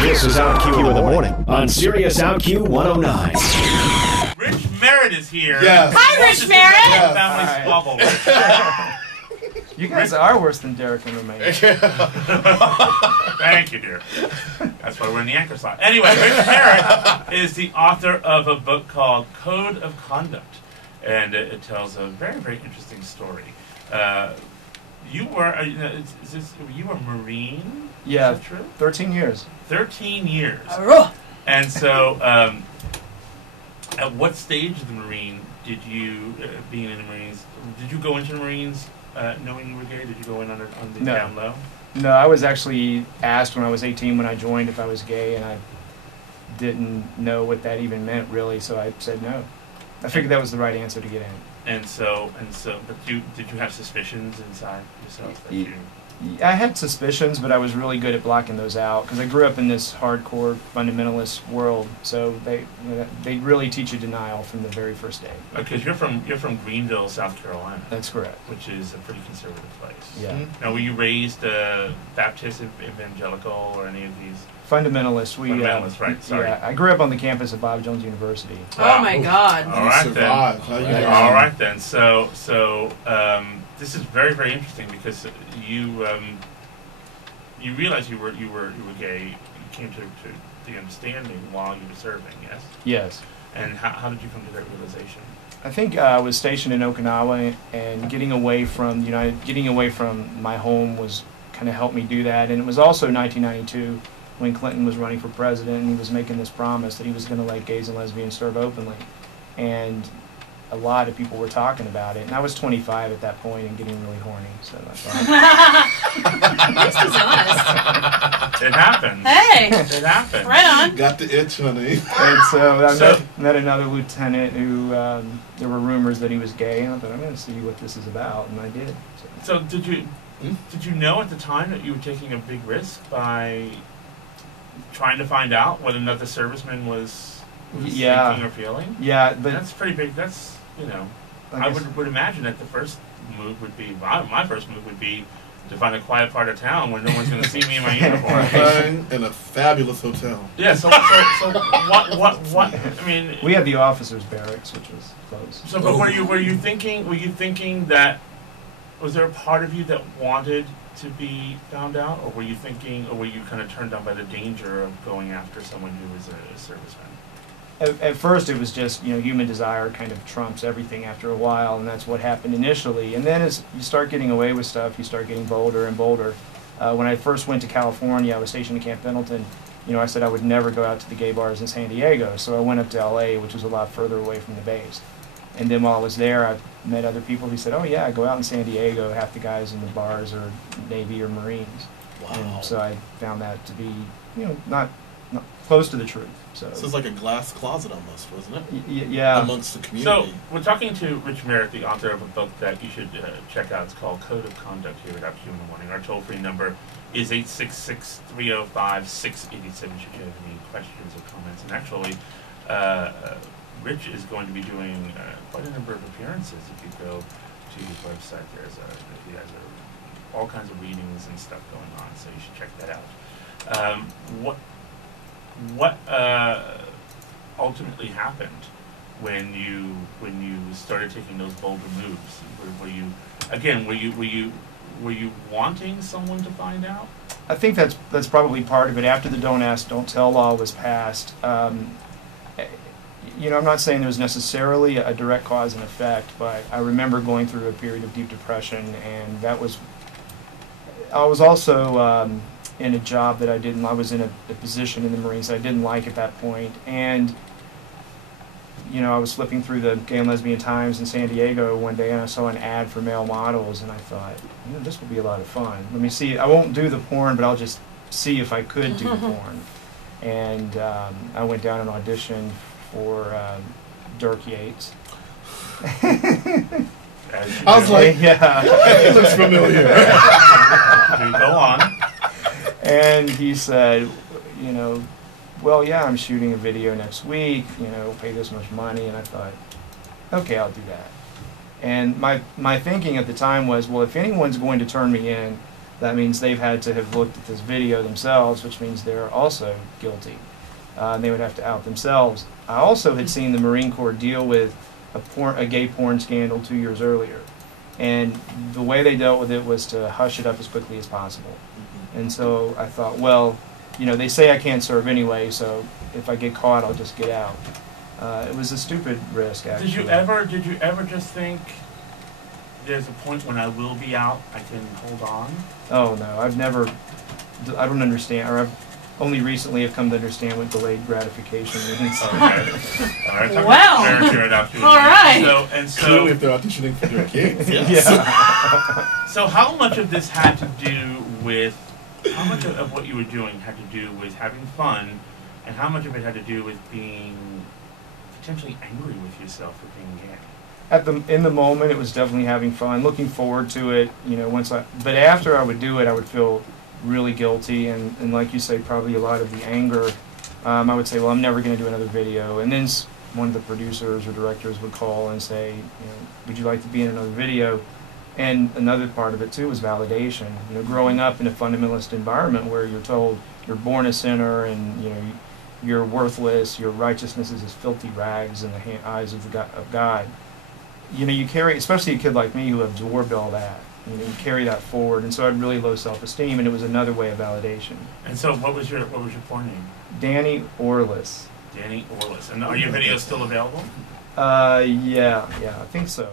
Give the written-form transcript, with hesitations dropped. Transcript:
This is OutQ in the morning on Sirius OutQ 109. Rich Merritt is here. Yes. Hi, Rich Merritt. Family squabble. You guys are worse than Derek and Romaine. Thank you, dear. That's why we're in the anchor slot. Anyway, Rich Merritt is the author of a book called Code of Conduct, and it tells a very, very interesting story. You were a Marine? Yeah, Is that true? 13 years. 13 years. And so, at what stage of the Marine did you, being in the Marines, did you go into the Marines knowing you were gay? Did you go in on the down low? No, I was actually asked when I was 18 when I joined if I was gay, and I didn't know what that even meant, really, so I said no. I figured that was the right answer to get in. And so, but did you have suspicions inside yourself that you... I had suspicions, but I was really good at blocking those out because I grew up in this hardcore fundamentalist world. So they really teach you denial from the very first day. Because you're from Greenville, South Carolina. That's correct. Which is a pretty conservative place. Yeah. Mm-hmm. Now, were you raised Baptist, evangelical, or any of these? Fundamentalist. Fundamentalist, right? Sorry. Yeah, I grew up on the campus of Bob Jones University. Wow. Oh my God! All right then. All right then. So this is very, very interesting because you realized you were gay. You came to the understanding while you were serving. Yes. Yes. And how did you come to that realization? I think I was stationed in Okinawa, and getting away from my home was kind of helped me do that. And it was also 1992 when Clinton was running for president, and he was making this promise that he was going to let gays and lesbians serve openly, and a lot of people were talking about it. And I was 25 at that point and getting really horny, so I thought. At least he's honest. It happened. Hey, it happened. right on. Got the itch, honey. And so I met another lieutenant who there were rumors that he was gay, and I thought I'm going to see what this is about, and I did. So did you know at the time that you were taking a big risk by trying to find out what another serviceman was thinking or feeling? Yeah, but that's pretty big. That's I would imagine that the first move would be my first move would be to find a quiet part of town where no one's going to see me in my uniform. In a fabulous hotel. Yeah. So what? I mean, we had the officers' barracks, which was close. So, but were you thinking that? Was there a part of you that wanted to be found out, or were you kind of turned on by the danger of going after someone who was a serviceman? At first, it was just, human desire kind of trumps everything after a while, and that's what happened initially. And then as you start getting away with stuff, you start getting bolder and bolder. When I first went to California, I was stationed at Camp Pendleton. I said I would never go out to the gay bars in San Diego, so I went up to L.A., which was a lot further away from the base. And then while I was there, I met other people who said, oh yeah, go out in San Diego, half the guys in the bars are Navy or Marines. Wow. And so I found that to be, not close to the truth. So it's like a glass closet almost, wasn't it? Yeah. Amongst the community. So we're talking to Rich Merritt, the author of a book that you should check out. It's called Code of Conduct here at OutQ in the morning. Our toll-free number is 866-305-6887 should you have any questions or comments. And actually, Rich is going to be doing quite a number of appearances. If you go to his website, he has all kinds of readings and stuff going on, so you should check that out. What ultimately happened when you started taking those bolder moves? Were you wanting someone to find out? I think that's probably part of it. After the Don't Ask, Don't Tell law was passed, I'm not saying there was necessarily a direct cause and effect, but I remember going through a period of deep depression, and I was also in a job that I was in a position in the Marines that I didn't like at that point, and I was flipping through the Gay and Lesbian Times in San Diego one day, and I saw an ad for male models, and I thought, this will be a lot of fun. Let me see. I won't do the porn, but I'll just see if I could do the porn. And I went down and auditioned for Dirk Yates. I was like, yeah, it looks familiar. Go on. And he said, well, yeah, I'm shooting a video next week, pay this much money. And I thought, okay, I'll do that. And my thinking at the time was, well, if anyone's going to turn me in, that means they've had to have looked at this video themselves, which means they're also guilty. And they would have to out themselves. I also had seen the Marine Corps deal with a gay porn scandal 2 years earlier. And the way they dealt with it was to hush it up as quickly as possible. And so I thought, well, you know, they say I can't serve anyway, so if I get caught, I'll just get out. It was a stupid risk, actually. Did you ever just think, there's a point when I will be out, I can hold on? Oh no, I don't understand, or I've only recently have come to understand what delayed gratification means. Okay. All right. Well, all right. Clearly, if they're auditioning for their kids, yes. Yeah. So how much of this had to do with, how much of what you were doing had to do with having fun, and how much of it had to do with being potentially angry with yourself for being gay? In the moment, it was definitely having fun, looking forward to it. You know, but after I would do it, I would feel really guilty, and like you say, probably a lot of the anger. I would say, well, I'm never going to do another video, and then one of the producers or directors would call and say, you know, would you like to be in another video? And another part of it too was validation. You know, growing up in a fundamentalist environment where you're told you're born a sinner, and you know you're worthless, your righteousness is as filthy rags in the eyes of God. You know, you carry, especially a kid like me who absorbed all that. You know, you carry that forward, and so I had really low self-esteem, and it was another way of validation. And so, what was your porn name? Danny Orless. Danny Orless. And are your videos still available? Yeah, I think so.